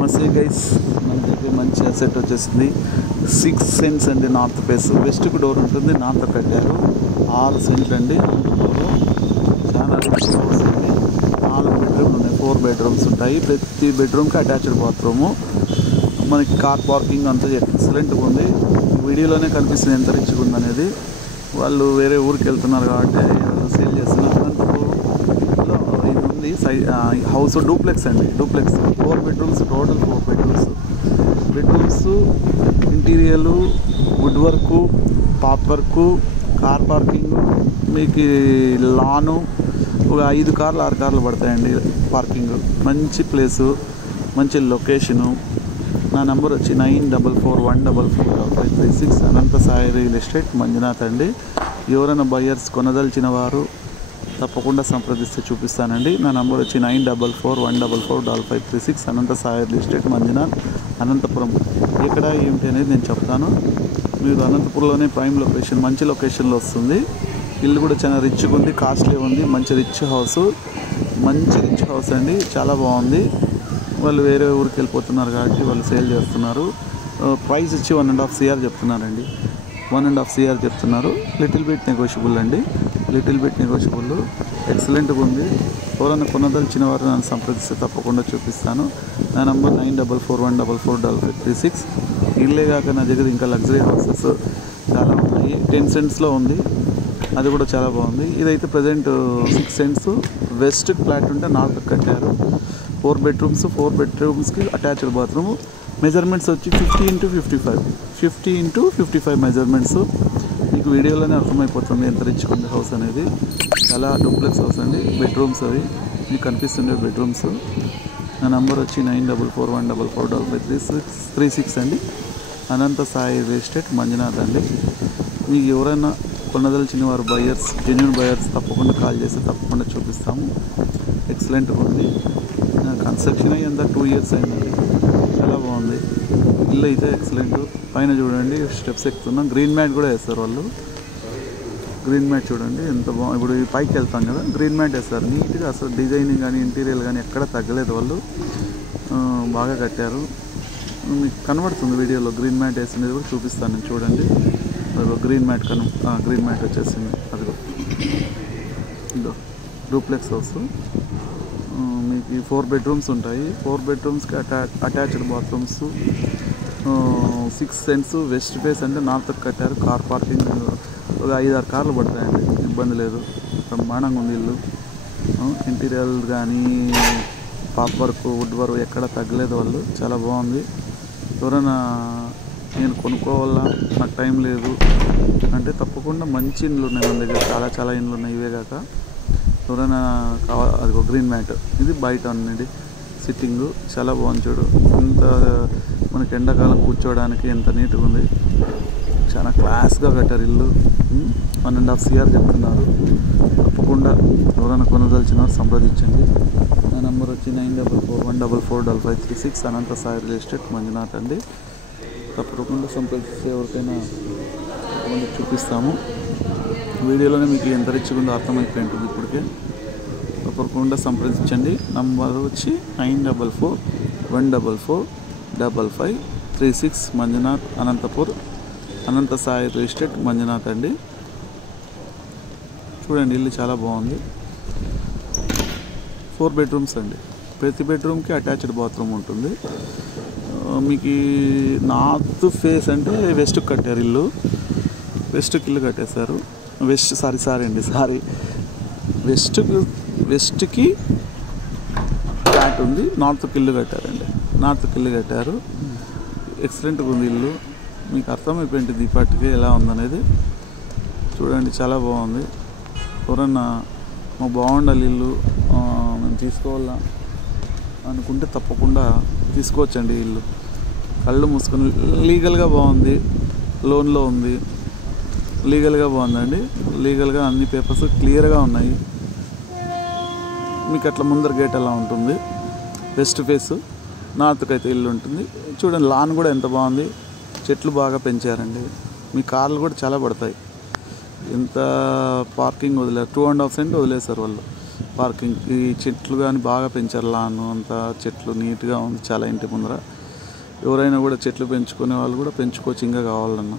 నమస్తే గైస్, మనకైతే మంచి అసెట్ వచ్చేసింది. 6 సెంట్స్ అండి. నార్త్ ఫేస్, వెస్ట్కి డోర్ ఉంటుంది. నార్త్ కట్టారు. 6 సెంట్లు అండి. చాలా రిచ్ హౌస్ అండి. 4 బెడ్రూమ్లు ఉన్నాయి. 4 బెడ్రూమ్స్ ఉంటాయి. ప్రతి బెడ్రూమ్కి అటాచ్డ్ బాత్రూము. మనకి కార్ పార్కింగ్ అంతా ఎక్సలెంట్గా ఉంది. వీడియోలోనే కనిపిస్తుంది ఎంత రిచ్గా ఉందనేది. వాళ్ళు వేరే ఊరికి వెళ్తున్నారు కాబట్టి వాళ్ళు సేల్ చేస్తున్నారు. ఇది ఉంది హౌస్ డూప్లెక్స్ అండి. Duplex 4 bedrooms, total 4 bedrooms. ఇంటీరియర్లు, wood work, top work, car parking, మీకు లాను ఒక 5 కార్లు 6 కార్లు పడతాయండి పార్కింగ్. మంచి ప్లేసు, మంచి లొకేషను. నా నెంబర్ వచ్చి 9441445536 అనంత సాయి రియల్ ఎస్టేట్ మంజునాథ్ అండి. ఎవరైనా బయర్స్ కొనదలిచిన వారు తప్పకుండా సంప్రదిస్తే చూపిస్తానండి. నా నెంబర్ వచ్చి 9441445536 అనంత సాయి రియల్ ఎస్టేట్ మంజునాథ్, అనంతపురం. ఎక్కడ ఏమిటి అనేది నేను చెప్తాను. మీరు అనంతపురంలోనే ప్రైమ్ లొకేషన్, మంచి లొకేషన్లో వస్తుంది. ఇల్లు కూడా చాలా రిచ్గా ఉంది, కాస్ట్లీ ఉంది. మంచి రిచ్ హౌస్ అండి. చాలా బాగుంది. వాళ్ళు వేరే ఊరికి వెళ్ళిపోతున్నారు కాబట్టి వాళ్ళు సేల్ చేస్తున్నారు. ప్రైస్ వచ్చి 1.5 CR చెప్తున్నారండి. 1.5 CR చెప్తున్నారు. లిటిల్ బిట్ నెగోషియబుల్ అండి. ఎక్సలెంట్గా ఉంది. ఎవరైనా కొనదలిచిన వారు నన్ను సంప్రదిస్తే తప్పకుండా చూపిస్తాను. నా నంబర్ 9441445536. ఇల్లే కాక నా దగ్గర ఇంకా లగ్జరీ హౌసెస్ చాలా ఉన్నాయి. 10 సెంట్స్లో ఉంది, అది కూడా చాలా బాగుంది. ఇదైతే ప్రజెంట్ 6 సెంట్స్. వెస్ట్ ఫ్లాట్ ఉంటే నార్త్ కట్టారు. 4 బెడ్రూమ్స్, 4 బెడ్రూమ్స్కి అటాచ్డ్ బాత్రూమ్. మెజర్మెంట్స్ వచ్చి 50 x 55 మెజర్మెంట్స్. మీకు వీడియోలోనే అర్థమైపోతుంది ఎంత రిచ్గా ఉంది హౌస్ అనేది. చాలా డూప్లెక్స్ హౌస్ అండి. బెడ్రూమ్స్ అవి మీకు కనిపిస్తుండే బెడ్రూమ్స్. నా నెంబర్ వచ్చి 9441445536 అండి. అనంత సాయి రియల్ ఎస్టేట్ మంజునాథ్ అండి. మీకు ఎవరైనా కొనదలిచిన వారు బయర్స్, జెన్యూన్ బయర్స్ తప్పకుండా కాల్ చేస్తే తప్పకుండా చూపిస్తాము. ఎక్సలెంట్గా ఉంది. కన్స్ట్రక్షన్ అయ్యి అంతా 2 years అయిందండి. చాలా బాగుంది. ఇల్లు అయితే ఎక్సలెంట్. పైన చూడండి స్టెప్స్ ఎక్కుతున్నాం. గ్రీన్ మ్యాట్ కూడా వేస్తారు వాళ్ళు. గ్రీన్ మ్యాట్ చూడండి ఎంత బాగుంది. ఇప్పుడు ఈ పైకి వెళ్తాం కదా, గ్రీన్ మ్యాట్ వేస్తారు నీట్గా. అసలు డిజైనింగ్ కానీ ఇంటీరియర్ కానీ ఎక్కడ తగ్గలేదు. వాళ్ళు బాగా కట్టారు. మీకు కనబడుతుంది వీడియోలో గ్రీన్ మ్యాట్ వేసినది కూడా చూపిస్తాను నేను. చూడండి గ్రీన్ మ్యాట్ గ్రీన్ మ్యాట్ వచ్చేసింది. అదిగో డూప్లెక్స్ హౌస్. మీకు 4 బెడ్రూమ్స్ ఉంటాయి. 4 బెడ్రూమ్స్కి attached bathrooms. 6 cents. West face అంటే నార్త్ కట్టారు. కార్ పార్కింగ్ ఒక 5-6 కార్లు పడతాయండి, ఇబ్బంది లేదు. బ్రహ్మాండంగా ఉంది ఇల్లు. ఇంటీరియర్ కానీ టాప్ వర్క్, వుడ్ వర్క్ ఎక్కడ తగ్గలేదు వాళ్ళు. చాలా బాగుంది. ఎవరైనా నేను కొనుక్కోవాలా, నాకు టైం లేదు అంటే తప్పకుండా మంచి ఇండ్లు ఉన్నాయి మన దగ్గర. చాలా ఇండ్లు ఉన్నాయి. ఇవే కాక ఎవరైనా కావాలి. అది ఒక గ్రీన్ మ్యాట్. ఇది బయట ఉందండి సిట్టింగు. చాలా బాగుంది. చూడు ఇంత మనకి ఎండాకాలం కూర్చోవడానికి ఎంత నీట్గా ఉంది. చాలా క్లాస్గా కట్టారు ఇల్లు. 1.5 CR చెప్తున్నారు. తప్పకుండా ఎవరైనా కొనదలిచిన సంప్రదించండి. నా నెంబర్ వచ్చి 9441445536 అనంత సాయి రియల్ ఎస్టేట్ మంజునాథ్ అండి. తప్పకుండా సంప్రదిస్తే ఎవరికైనా చూపిస్తాము. వీడియోలోనే మీకు ఎంత రిచ్గా ఉందో అర్థమైపోయి ఉంటుంది ఇప్పటికే. తప్పకుండా సంప్రదించండి. నంబర్ వచ్చి 9441445536 మంజునాథ్, అనంతపూర్. అనంత సాయి రియల్ ఎస్టేట్ మంజునాథ్ అండి. చూడండి ఇల్లు చాలా బాగుంది. 4 బెడ్రూమ్స్ అండి. ప్రతి బెడ్రూమ్కి అటాచ్డ్ బాత్రూమ్ ఉంటుంది. మీకు నార్త్ ఫేస్ అంటే వెస్ట్కి కట్టారు ఇల్లు. వెస్ట్కి ఇల్లు కట్టేశారు. వెస్ట్కి ఫ్లాట్ ఉంది. నార్త్కి ఇల్లు కట్టారు. ఎక్సలెంట్గా ఉంది ఇల్లు. మీకు అర్థమైపోయింది ఇప్పటికే ఎలా ఉందనేది. చూడండి చాలా బాగుంది. ఎవరన్నా మాకు బాగుండాలి ఇల్లు, మేము తీసుకోవాలా అనుకుంటే తప్పకుండా తీసుకోవచ్చండి ఇల్లు. కళ్ళు మూసుకొని లీగల్గా బాగుంది. లోన్లో ఉంది. లీగల్గా బాగుందండి. లీగల్గా అన్ని పేపర్స్ క్లియర్గా ఉన్నాయి. మీకు అట్లా ముందర గేట్ అలా ఉంటుంది. West face. నార్త్కి అయితే ఇల్లు ఉంటుంది. చూడండి లాన్ కూడా ఎంత బాగుంది. చెట్లు బాగా పెంచారండి. మీ కార్లు కూడా చాలా పడతాయి. ఎంత పార్కింగ్ వదిలేరు. 2.5 సెంట్ వదిలేశారు వాళ్ళు. పార్కింగ్ ఈ చెట్లు కానీ బాగా పెంచారు, లాన్ అంతా చెట్లు నీట్గా ఉంది చాలా ఇంటి ముందర. ఎవరైనా కూడా చెట్లు పెంచుకునే వాళ్ళు కూడా పెంచుకోవచ్చు, ఇంకా కావాలన్నా.